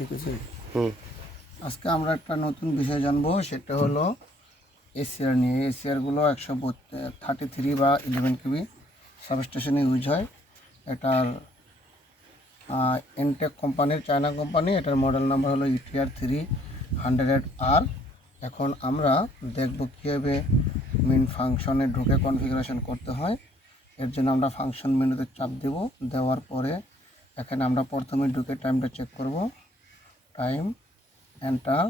ঠিক আছে। হুম। আজকে আমরা একটা নতুন বিষয় জানবো, সেটা হলো এসিআর নিয়ে। এসিআরগুলো 133 বা 11 কেবি সাবস্টেশনে ইউজ হয়। এটার এনটেক কোম্পানির, চায়না কোম্পানি। এটার মডেল নাম্বার হলো ETR300R। এখন আমরা দেখব কীভাবে মেন ফাংশনে ঢুকে কনফিগারেশন করতে হয়। এর জন্য আমরা ফাংশন মেনুতে চাপ দেব। দেওয়ার পরে এখানে আমরা প্রথমে ঢুকে টাইমটা চেক করব। টাইম এন্টার,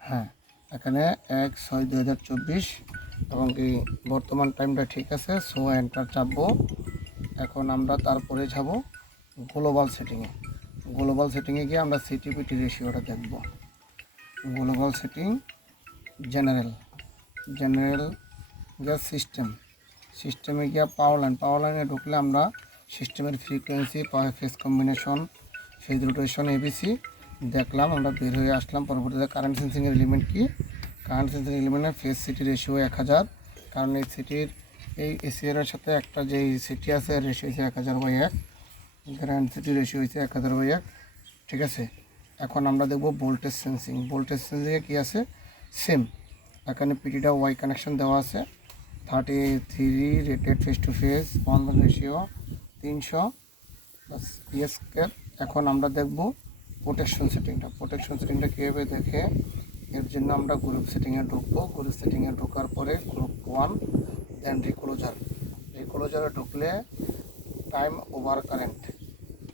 হ্যাঁ, এখানে 1/6/2024 এবং কি বর্তমান টাইমটা ঠিক আছে। সো এন্টার চাপবো। এখন আমরা তারপরে যাব গ্লোবাল সেটিংয়ে। গ্লোবাল সেটিংয়ে গিয়ে আমরা সিটিপিটি রেশিওটা দেখব। গ্লোবাল সেটিং, জেনারেল গ্যাস সিস্টেমে গিয়ে পাওয়ার লাইনে ঢুকলে আমরা সিস্টেমের frequency, phase combination, phase rotation, ABC দেখলাম। আমরা বের হয়ে আসলাম। পরবর্তীতে কারেন্ট সেন্সিংয়ের এলিমেন্ট কি? কারেন্ট সেন্সিং এলিমেন্টের ফেজ সিটি রেশিও 1000, কারণ এই সিটির এই এসিআরের সাথে একটা যে সিটি আছে রেশিও হচ্ছে 1000/1, কারেন্ট সিটি রেশিও হচ্ছে 1000/1। ঠিক আছে। এখন আমরা দেখব ভোল্টেজ সেন্সিংয়ে কী আছে। সেম, এখানে পিটিটা ওয়াই কানেকশন দেওয়া আছে। 33 rated face to face, 1 ratio 300 plus ESK। এখন আমরা দেখব প্রোটেকশন সেটিংটা কীভাবে দেখে। এর জন্য আমরা গ্রুপ সেটিংয়ে ঢুকবো। গ্রুপ সেটিংয়ে ঢোকার পরে গ্রুপ 1, দেন রিক্লোজারে ঢুকলে টাইম ওভার কারেন্ট,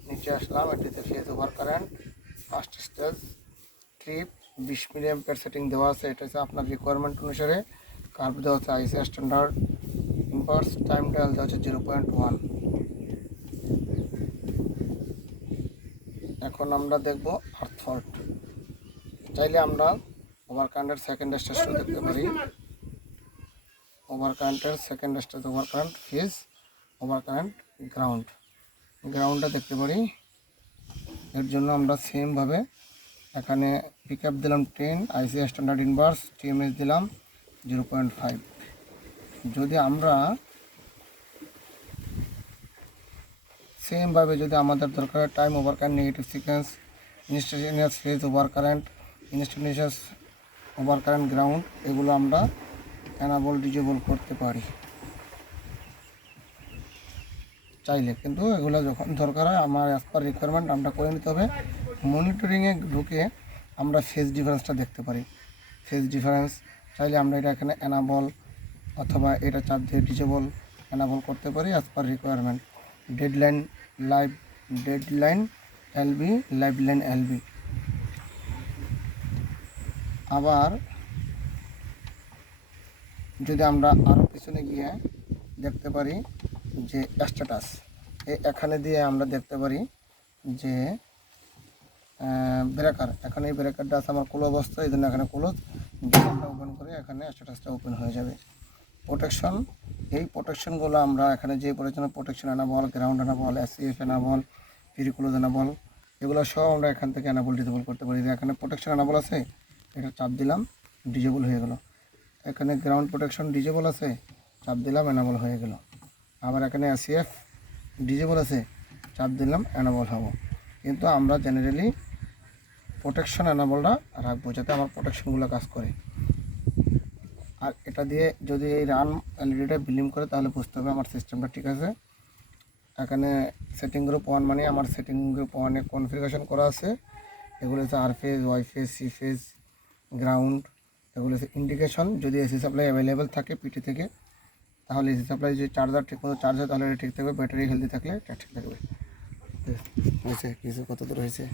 নিচে আসলাম। এটিতে phase over current, first stage, trip 20 mA setting দেওয়া আছে। এটা হচ্ছে আপনার রিকোয়ারমেন্ট অনুসারে। কার্ভ দেওয়া হচ্ছে আইসি স্ট্যান্ডার্ড। ইম্পালস টাইম ডায়াল দেওয়া হচ্ছে 0.1। এখন আমরা দেখব আর্থ ফল্ট। চাইলে আমরা ওভার কারেন্টের সেকেন্ড স্টেজটা দেখতে পারি। ওভার কারেন্টের second stage, over current phase, over current গ্রাউন্ডটা দেখতে পারি। এর জন্য আমরা সেমভাবে এখানে পিক আপ দিলাম 10, আইসি স্ট্যান্ডার্ড ইনভার্স, টিএমএস দিলাম 0.5। যদি আমরা সেমভাবে যদি আমাদের দরকার time over current, negative sequence, instantaneous phase over current, instantaneous over current ground, এগুলো আমরা অ্যানাবল ডিজেবল করতে পারি চাইলে। কিন্তু এগুলো যখন দরকার হয় আমার অ্যাজ পার রিকোয়ারমেন্ট আমরা করে নিতে হবে। মনিটরিংয়ে ঢুকে আমরা ফেজ ডিফারেন্সটা দেখতে পারি। ফেজ ডিফারেন্স চাইলে আমরা এটা এখানে অ্যানাবল অথবা এটা চাপ দিয়ে ডিজেবল অ্যানাবল করতে পারি as per requirement. Deadline LB, live line LB. আবার যদি আমরা আরও পিছনে গিয়ে দেখতে পারি যে স্ট্যাটাস, এখানে দিয়ে আমরা দেখতে পারি যে ব্রেকার। এখানে এই ব্রেকারটা আছে আমার ক্লোজ অবস্থা, এই জন্য এখানে ক্লোজ। আমরা ওপেন করে এখানে স্ট্যাটাসটা ওপেন হয়ে যাবে। প্রোটেকশন, এই প্রোটেকশনগুলো আমরা এখানে যে protection enable, ground enable, ACF enable, preclose enable, এগুলো সব আমরা এখান থেকে অ্যানাবল ডিসেবল করতে পারি। এখানে প্রোটেকশন অ্যানাবল আছে, এটা চাপ দিলাম, ডিসেবল হয়ে গেল। এখানে গ্রাউন্ড প্রোটেকশন ডিসেবল আছে, চাপ দিলাম, অ্যানাবল হয়ে গেল। আবার এখানে এসিএফ ডিসেবল আছে, চাপ দিলাম, অ্যানাবল হবো। কিন্তু আমরা জেনারেলি প্রোটেকশন অ্যানাবলটা রাখবো যাতে আমার প্রোটেকশনগুলো কাজ করে। আর এটা দিয়ে যদি এই রান এলইডিটা বিলিং করে তাহলে বুঝতে হবে আমার সিস্টেমটা ঠিক আছে। এখানে সেটিং গ্রুপ 1 মানে আমার সেটিং গ্রুপ 1-এ কনফিগারেশন করা আছে। এগুলো হচ্ছে R phase, Y phase, C phase, ground. এগুলো হচ্ছে ইন্ডিকেশন। যদি এসি সাপ্লাই অ্যাভেলেবেল থাকে পিটি থেকে, তাহলে এসি সাপ্লাই যদি চার্জার ঠিক মতো চার্জ হয় তাহলে এটা ঠিক থাকবে। ব্যাটারি হেলদি থাকলে এটা ঠিক থাকবে। হয়েছে কিছু কত দূর হয়েছে।